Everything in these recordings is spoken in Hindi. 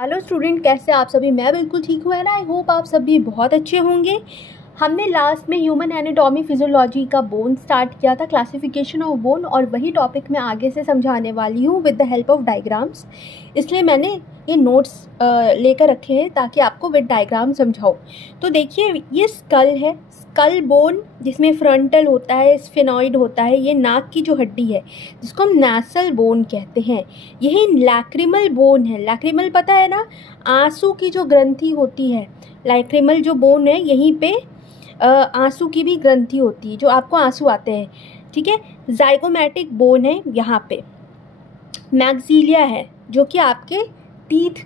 हेलो स्टूडेंट, कैसे आप सभी। मैं बिल्कुल ठीक हूँ एंड आई होप आप सभी बहुत अच्छे होंगे। हमने लास्ट में ह्यूमन एनाटॉमी फिजियोलॉजी का बोन स्टार्ट किया था, क्लासिफिकेशन ऑफ बोन, और वही टॉपिक मैं आगे से समझाने वाली हूँ with the help of diagrams. इसलिए मैंने ये नोट्स लेकर रखे हैं ताकि आपको विद डायग्राम समझाऊँ। तो देखिए, ये स्कल है, स्कल बोन, जिसमें फ्रंटल होता है, स्फेनॉइड होता है, ये नाक की जो हड्डी है जिसको हम नासल बोन कहते हैं। यही लैक्रिमल बोन है। लैक्रिमल पता है ना, आंसू की जो ग्रंथि होती है, लैक्रिमल जो बोन है, यहीं पे आंसू की भी ग्रंथि होती है, जो आपको आंसू आते हैं। ठीक है, जाइगोमैटिक बोन है यहाँ पे। मैक्सिलिया है जो कि आपके टीथ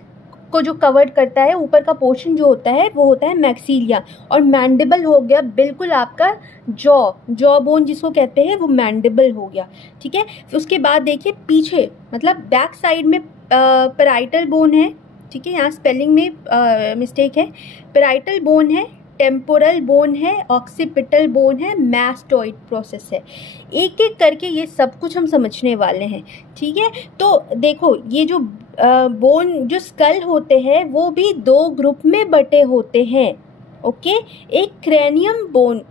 को जो कवर्ड करता है, ऊपर का पोर्शन जो होता है वो होता है मैक्सिलिया। और मैंडिबल हो गया बिल्कुल आपका जॉ बोन जिसको कहते हैं, वो मैंडिबल हो गया। ठीक है, उसके बाद देखिए पीछे मतलब बैक साइड में पैराइटल बोन है। ठीक है, यहाँ स्पेलिंग में मिस्टेक है। पैराइटल बोन है, टेम्पोरल बोन है, ऑक्सीपिटल बोन है, मैस्टोइड प्रोसेस है। एक एक करके ये सब कुछ हम समझने वाले हैं। ठीक है, तो देखो ये जो बोन जो स्कल होते हैं वो भी दो ग्रुप में बटे होते हैं। ओके, एक क्रेनियम बोन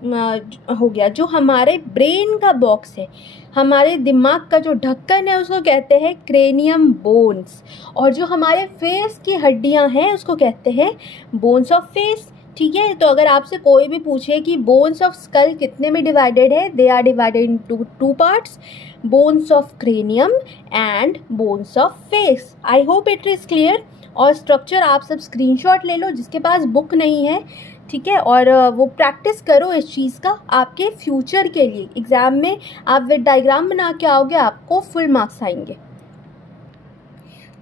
हो गया जो हमारे ब्रेन का बॉक्स है, हमारे दिमाग का जो ढक्कन है उसको कहते हैं क्रेनियम बोन्स। और जो हमारे फेस की हड्डियां हैं उसको कहते हैं बोन्स ऑफ फेस। ठीक है, तो अगर आपसे कोई भी पूछे कि बोन्स ऑफ स्कल कितने में डिवाइडेड है, they are divided into two parts, bones of cranium and bones of face. I hope it is clear. और स्ट्रक्चर आप सब स्क्रीनशॉट ले लो जिसके पास बुक नहीं है। ठीक है, और वो प्रैक्टिस करो इस चीज़ का आपके फ्यूचर के लिए। एग्जाम में आप विद डायग्राम बना के आओगे, आपको फुल मार्क्स आएंगे।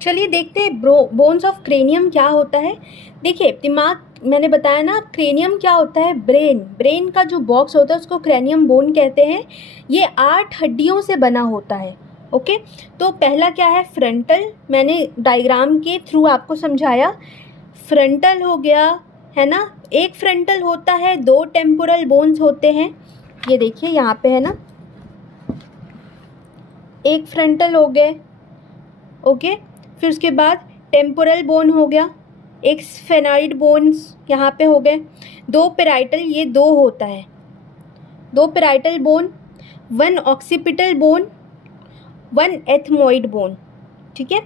चलिए देखते हैं बोन्स ऑफ क्रेनियम क्या होता है। देखिए, दिमाग मैंने बताया ना, क्रेनियम क्या होता है, ब्रेन का जो बॉक्स होता है उसको क्रेनियम बोन कहते हैं। ये 8 हड्डियों से बना होता है। ओके, तो पहला क्या है, फ्रंटल। मैंने डायग्राम के थ्रू आपको समझाया। फ्रंटल हो गया, है ना, एक फ्रंटल होता है, 2 टेम्पोरल बोन्स होते हैं। ये देखिए यहाँ पे है ना, एक फ्रंटल हो गए। ओके, फिर उसके बाद टेम्पोरल बोन हो गया, एक स्फेनॉइड बोन्स यहाँ पे हो गए, 2 पैराइटल, ये 2 होता है, 2 parietal bone, 1 occipital bone, 1 ethmoid bone. ठीक है,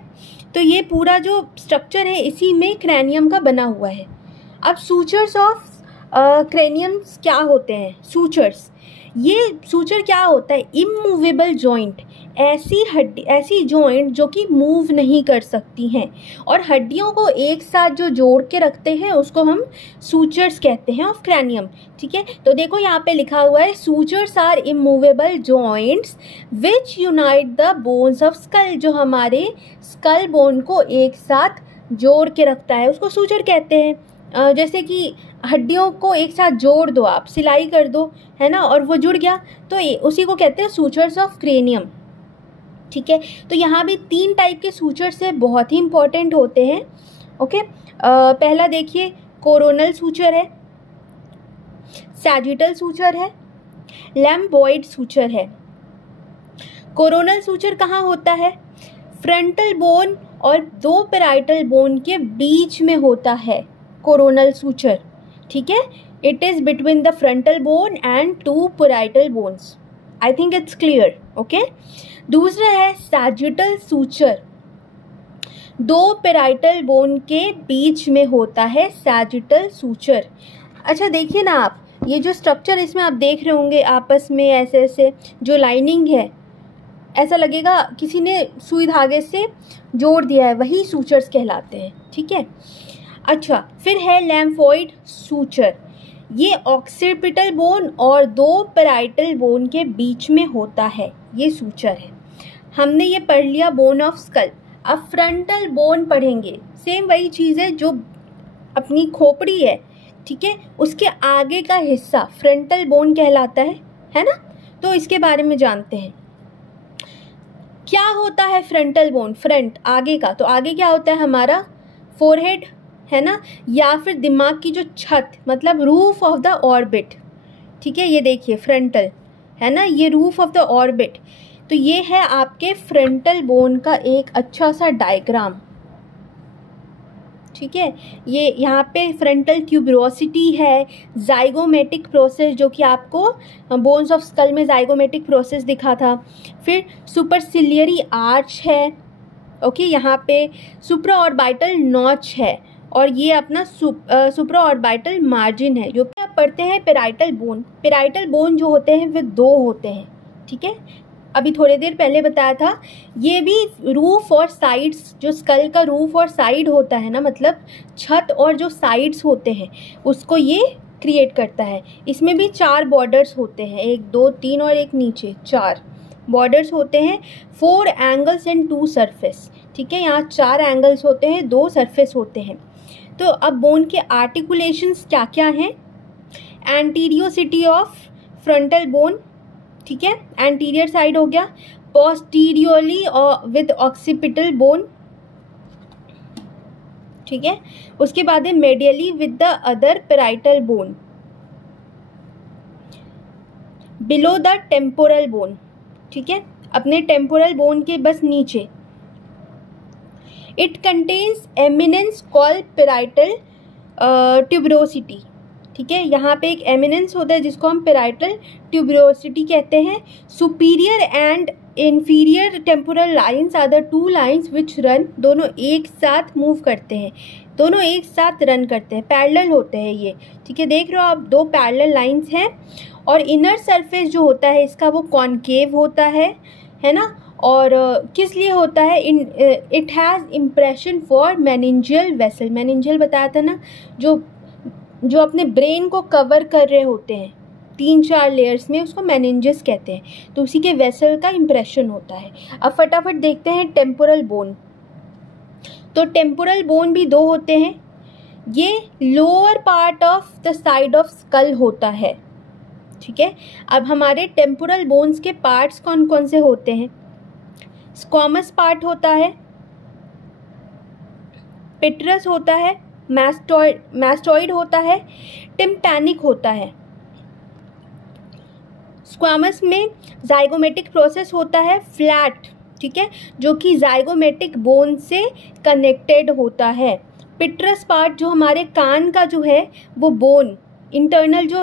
तो ये पूरा जो स्ट्रक्चर है इसी में क्रेनियम का बना हुआ है। अब सूचर्स ऑफ क्रेनियम्स क्या होते हैं, सूचर्स, ये सूचर क्या होता है, इमूवेबल जॉइंट, ऐसी हड्डी, ऐसी जॉइंट जो कि मूव नहीं कर सकती हैं और हड्डियों को एक साथ जो जोड़ के रखते हैं उसको हम सूचर्स कहते हैं ऑफ क्रैनियम। ठीक है, तो देखो यहाँ पे लिखा हुआ है, sutures are immovable joints which unite the bones of skull, जो हमारे स्कल बोन को एक साथ जोड़ के रखता है उसको सूचर कहते हैं। जैसे कि हड्डियों को एक साथ जोड़ दो, आप सिलाई कर दो, है ना, और वो जुड़ गया, तो उसी को कहते हैं सूचर्स ऑफ क्रेनियम। ठीक है, तो यहाँ भी 3 टाइप के सूचर्स से बहुत ही इंपॉर्टेंट होते हैं। ओके, पहला देखिए, कोरोनल सूचर है, सैजिटल सूचर है, लैम्बॉइड सूचर है। कोरोनल सूचर कहाँ होता है, फ्रंटल बोन और 2 पैराइटल बोन के बीच में होता है कोरोनल सूचर। ठीक है, it is between the frontal bone and 2 parietal bones. I think it's clear. Okay, दूसरा है सैजिटल सूचर, 2 पैराइटल बोन के बीच में होता है सैजिटल सूचर। अच्छा देखिए ना आप, ये जो स्ट्रक्चर इसमें आप देख रहे होंगे आपस में ऐसे ऐसे जो लाइनिंग है, ऐसा लगेगा किसी ने सुई धागे से जोड़ दिया है, वही सूचर्स कहलाते हैं। ठीक है, अच्छा फिर है लैम्फॉइड सूचर, ये ऑक्सीपिटल बोन और 2 पैराइटल बोन के बीच में होता है, ये सूचर है। हमने ये पढ़ लिया बोन ऑफ स्कल। अब फ्रंटल बोन पढ़ेंगे, सेम वही चीज़ है जो अपनी खोपड़ी है। ठीक है, उसके आगे का हिस्सा फ्रंटल बोन कहलाता है ना, तो इसके बारे में जानते हैं। क्या होता है फ्रंटल बोन, फ्रंट आगे का, तो आगे क्या होता है हमारा फोरहेड, है ना, या फिर दिमाग की जो छत, मतलब रूफ ऑफ द ऑर्बिट। ठीक है, ये देखिए फ्रंटल है ना, ये रूफ ऑफ द ऑर्बिट। तो ये है आपके फ्रंटल बोन का एक अच्छा सा डायग्राम। ठीक है। ये यहाँ पे फ्रंटल ट्यूबरोसिटी है, जाइगोमेटिक प्रोसेस जो कि आपको बोन्स ऑफ स्कल में जाइगोमेटिक प्रोसेस दिखा था। फिर सुपरसिलियरी आर्च है, ओके, यहाँ पे सुप्रा ऑर्बिटल नॉच है, और ये अपना सुप्रा ऑर्बिटल मार्जिन है। जो कि आप पढ़ते हैं पेराइटल बोन। पेराइटल बोन जो होते हैं वे दो होते हैं, ठीक है, अभी थोड़ी देर पहले बताया था। ये भी रूफ और साइड्स, जो स्कल का रूफ और साइड होता है ना, मतलब छत और जो साइड्स होते हैं उसको ये क्रिएट करता है। इसमें भी 4 बॉर्डर्स होते हैं, 1 2 3 और एक नीचे 4 बॉर्डर्स होते हैं। 4 एंगल्स एंड 2 सरफेस, ठीक है, यहाँ 4 एंगल्स होते हैं, 2 सरफेस होते हैं। तो अब बोन के आर्टिकुलेशंस क्या क्या हैं? एंटीरियोसिटी ऑफ फ्रंटल बोन, ठीक है, एंटीरियर साइड हो गया। पोस्टीरियरली विद ऑक्सीपिटल बोन, ठीक है। उसके बाद है medially with the other parietal bone, below the temporal bone, ठीक है, अपने टेम्पोरल बोन के बस नीचे। It contains eminence called parietal tuberosity, ठीक है, यहाँ पे एक एमिनेंस होता है जिसको हम पेराइटल ट्यूबरोसिटी कहते हैं। Superior and inferior temporal lines are the 2 lines which run, दोनों एक साथ मूव करते हैं, दोनों एक साथ रन करते हैं, पैरेलल होते हैं ये, ठीक है, देख रहे हो आप 2 पैरेलल लाइन्स हैं। और इनर सरफेस जो होता है इसका वो कॉनकेव होता है ना। और किस लिए होता है? It has impression for meningeal vessel. Meningeal बताया था ना, जो अपने ब्रेन को कवर कर रहे होते हैं 3-4 लेयर्स में, उसको मेनिंजेस कहते हैं। तो उसी के वेसल का इम्प्रेशन होता है। अब फटाफट देखते हैं टेम्पोरल बोन। तो टेम्पोरल बोन भी 2 होते हैं। ये lower part of the side of skull होता है, ठीक है। अब हमारे टेम्पोरल बोन्स के पार्ट्स कौन कौन से होते हैं? स्क्वामस पार्ट होता है, पेट्रस होता है, मैस्टॉइड होता है, टिम्पैनिक होता है। स्क्वामस में जाइगोमेटिक प्रोसेस होता है, फ्लैट, ठीक है, जो कि जाइगोमेटिक बोन से कनेक्टेड होता है। पेट्रस पार्ट जो हमारे कान का जो है वो बोन, इंटरनल जो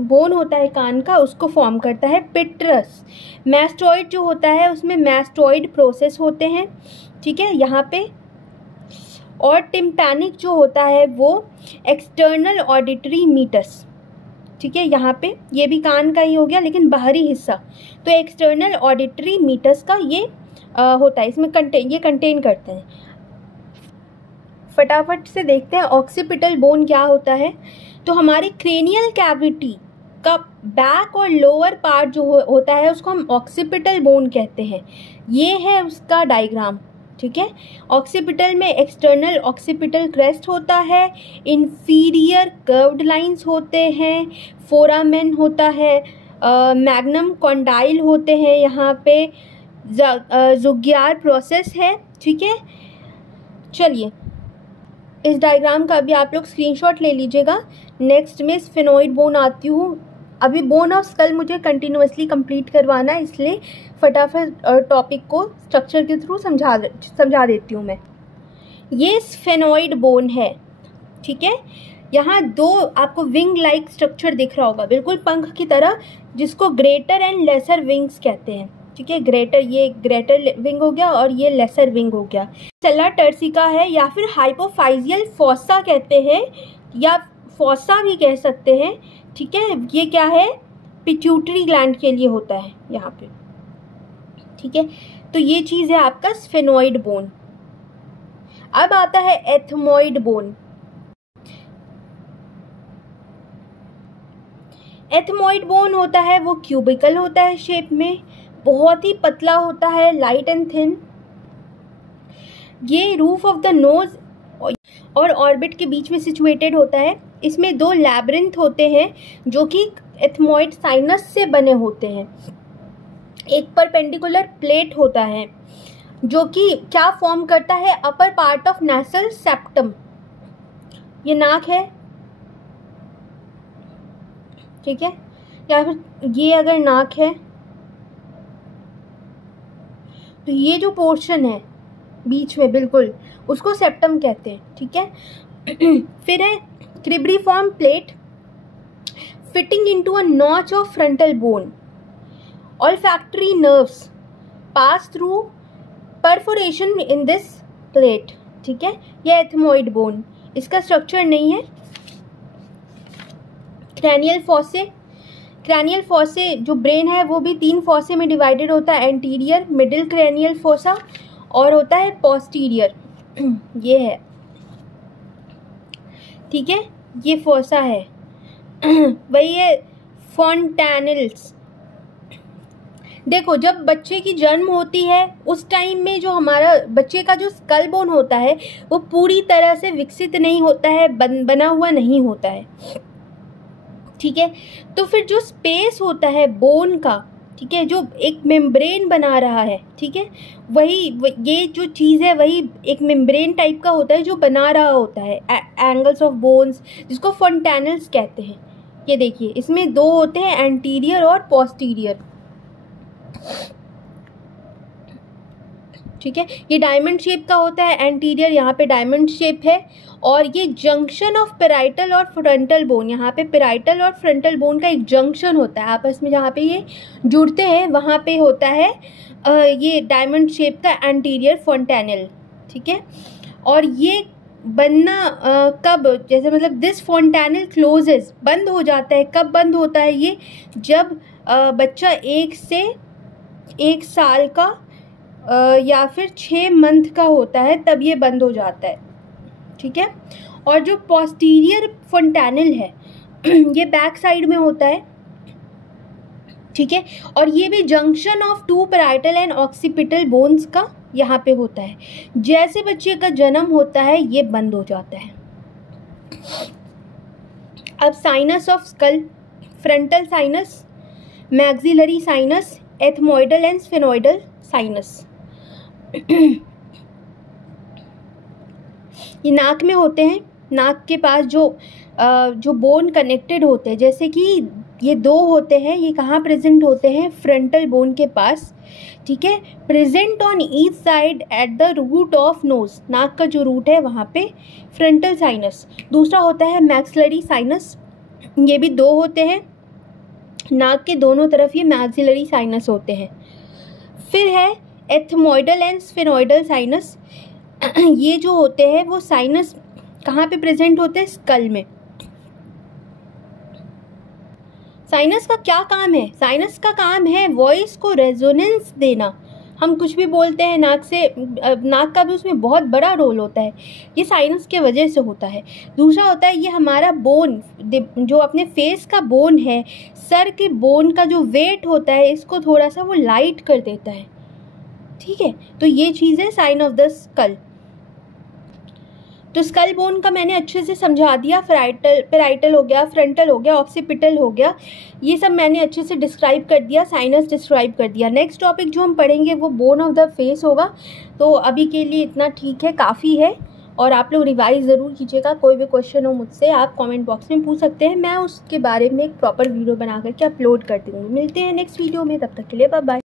बोन होता है कान का, उसको फॉर्म करता है पेट्रस। मैस्टॉइड जो होता है उसमें मैस्टॉइड प्रोसेस होते हैं, ठीक है, यहाँ पे। और टिम्पैनिक जो होता है वो एक्सटर्नल ऑडिटरी मीटस, ठीक है, यहाँ पे ये भी कान का ही हो गया लेकिन बाहरी हिस्सा। तो एक्सटर्नल ऑडिटरी मीटस का ये होता है, इसमें ये कंटेन करते हैं। फटाफट से देखते हैं ऑक्सीपिटल बोन क्या होता है। तो हमारी क्रेनियल कैविटी का बैक और लोअर पार्ट जो होता है उसको हम ऑक्सीपिटल बोन कहते हैं। ये है उसका डायग्राम, ठीक है। ऑक्सीपिटल में एक्सटर्नल ऑक्सीपिटल क्रेस्ट होता है, इंफीरियर कर्व्ड लाइंस होते हैं, फोरामेन होता है, मैग्नम कॉन्डाइल होते हैं, यहाँ पे जुग्यार प्रोसेस है, ठीक है। चलिए इस डायग्राम का अभी आप लोग स्क्रीनशॉट ले लीजिएगा। नेक्स्ट में स्फेनोइड बोन आती हूँ। अभी बोन ऑफ स्कल मुझे कंटिन्यूअसली कंप्लीट करवाना है, इसलिए फटाफट टॉपिक को स्ट्रक्चर के थ्रू समझा देती हूँ मैं। ये स्फेनोइड बोन है, ठीक है। यहाँ 2 आपको विंग लाइक स्ट्रक्चर दिख रहा होगा, बिल्कुल पंख की तरह, जिसको ग्रेटर एंड लेसर विंग्स कहते हैं, ठीक है। ये ग्रेटर विंग हो गया और ये लेसर विंग हो गया। सेला टर्सिका है या फिर हाइपोफाइजियल फॉसा कहते हैं, या फॉसा भी कह सकते हैं, ठीक है। ये क्या है? पिट्यूटरी ग्लैंड के लिए होता है यहाँ पे, ठीक है। तो ये चीज़ है आपका स्फेनोइड बोन। अब आता है एथमोइड बोन। एथमोइड बोन होता है वो क्यूबिकल होता है शेप में, बहुत ही पतला होता है, लाइट एंड थिन। ये रूफ ऑफ द नोज और ऑर्बिट के बीच में सिचुएटेड होता है। इसमें 2 लैब्रिंथ होते हैं जो कि एथमोइड साइनस से बने होते हैं। एक परपेंडिकुलर प्लेट होता है जो कि क्या फॉर्म करता है? Upper part of nasal septum. ये नाक है, ठीक है, या फिर ये अगर नाक है तो ये जो पोर्शन है बीच में, बिल्कुल, उसको सेप्टम कहते हैं, ठीक है। फिर है cribriform plate fitting into a notch of frontal bone, olfactory nerves pass through perforation in this plate, ठीक है। यह एथमोइड बोन, इसका स्ट्रक्चर नहीं है। क्रैनियल फॉसे, क्रैनियल फॉसे जो ब्रेन है वो भी 3 फॉसे में डिवाइडेड होता है, एंटीरियर, मिडिल क्रैनियल फोसा और होता है पोस्टीरियर। ये है, ठीक है, ये फोसा है। वही है फॉन्टेनल्स। देखो, जब बच्चे की जन्म होती है उस टाइम में जो हमारा बच्चे का जो स्कल बोन होता है वो पूरी तरह से विकसित नहीं होता है, बना हुआ नहीं होता है, ठीक है। तो फिर जो स्पेस होता है बोन का, ठीक है, जो एक मेम्ब्रेन बना रहा है, ठीक है, वही ये जो चीज़ है वही एक मेम्ब्रेन टाइप का होता है जो बना रहा होता है एंगल्स ऑफ बोन्स, जिसको फॉन्टेनल्स कहते हैं। ये देखिए, इसमें 2 होते हैं, एंटीरियर और पोस्टीरियर, ठीक है। ये डायमंड शेप का होता है, एंटीरियर यहाँ पे डायमंड शेप है, और ये जंक्शन ऑफ पेराइटल और फ्रंटल बोन, यहाँ पे पेराइटल और फ्रंटल बोन का एक जंक्शन होता है आपस में, जहाँ पे ये जुड़ते हैं वहाँ पे होता है ये डायमंड शेप का एंटीरियर फॉन्टेनल, ठीक है। और ये बनना कब, जैसे मतलब दिस फॉन्टेनल क्लोजेस, बंद हो जाता है। कब बंद होता है ये? जब बच्चा 1 से 1 साल का या फिर 6 मंथ का होता है, तब ये बंद हो जाता है, ठीक है। और जो पोस्टीरियर फॉन्टेनल है ये बैक साइड में होता है, ठीक है, और ये भी junction of 2 parietal and occipital bones का यहाँ पे होता है। जैसे बच्चे का जन्म होता है ये बंद हो जाता है। अब sinus of skull, frontal sinus, maxillary sinus, ethmoidal and स्फेनोइडल sinus. ये नाक में होते हैं, नाक के पास जो बोन कनेक्टेड होते हैं, जैसे कि ये 2 होते हैं, ये कहाँ प्रेजेंट होते हैं? फ्रंटल बोन के पास, ठीक है, present on each side at the root of nose, नाक का जो रूट है वहाँ पे फ्रंटल साइनस। दूसरा होता है मैक्सिलरी साइनस, ये भी 2 होते हैं, नाक के दोनों तरफ ये मैक्सिलरी साइनस होते हैं। फिर है एथमोइडल एंड स्फेनोइडल साइनस। ये जो होते हैं वो साइनस कहाँ पे प्रेजेंट होते हैं? स्कल में। साइनस का क्या काम है? साइनस का काम है वॉइस को रेजोनेंस देना। हम कुछ भी बोलते हैं नाक से, नाक का भी उसमें बहुत बड़ा रोल होता है, ये साइनस के वजह से होता है। दूसरा होता है ये हमारा बोन, जो अपने फेस का बोन है, सर के बोन का जो वेट होता है, इसको थोड़ा सा वो लाइट कर देता है, ठीक है। तो ये चीज़ है साइन ऑफ द स्कल। तो स्कल बोन का मैंने अच्छे से समझा दिया, पेराइटल हो गया, फ्रंटल हो गया, ऑक्सीपिटल हो गया, ये सब मैंने अच्छे से डिस्क्राइब कर दिया, साइनस डिस्क्राइब कर दिया। नेक्स्ट टॉपिक जो हम पढ़ेंगे वो बोन ऑफ द फेस होगा। तो अभी के लिए इतना ठीक है, काफ़ी है, और आप लोग रिवाइज ज़रूर कीजिएगा। कोई भी क्वेश्चन हो मुझसे आप कमेंट बॉक्स में पूछ सकते हैं, मैं उसके बारे में एक प्रॉपर वीडियो बना करके अपलोड कर दूँगी। मिलते हैं नेक्स्ट वीडियो में, तब तक के लिए बाय बाय।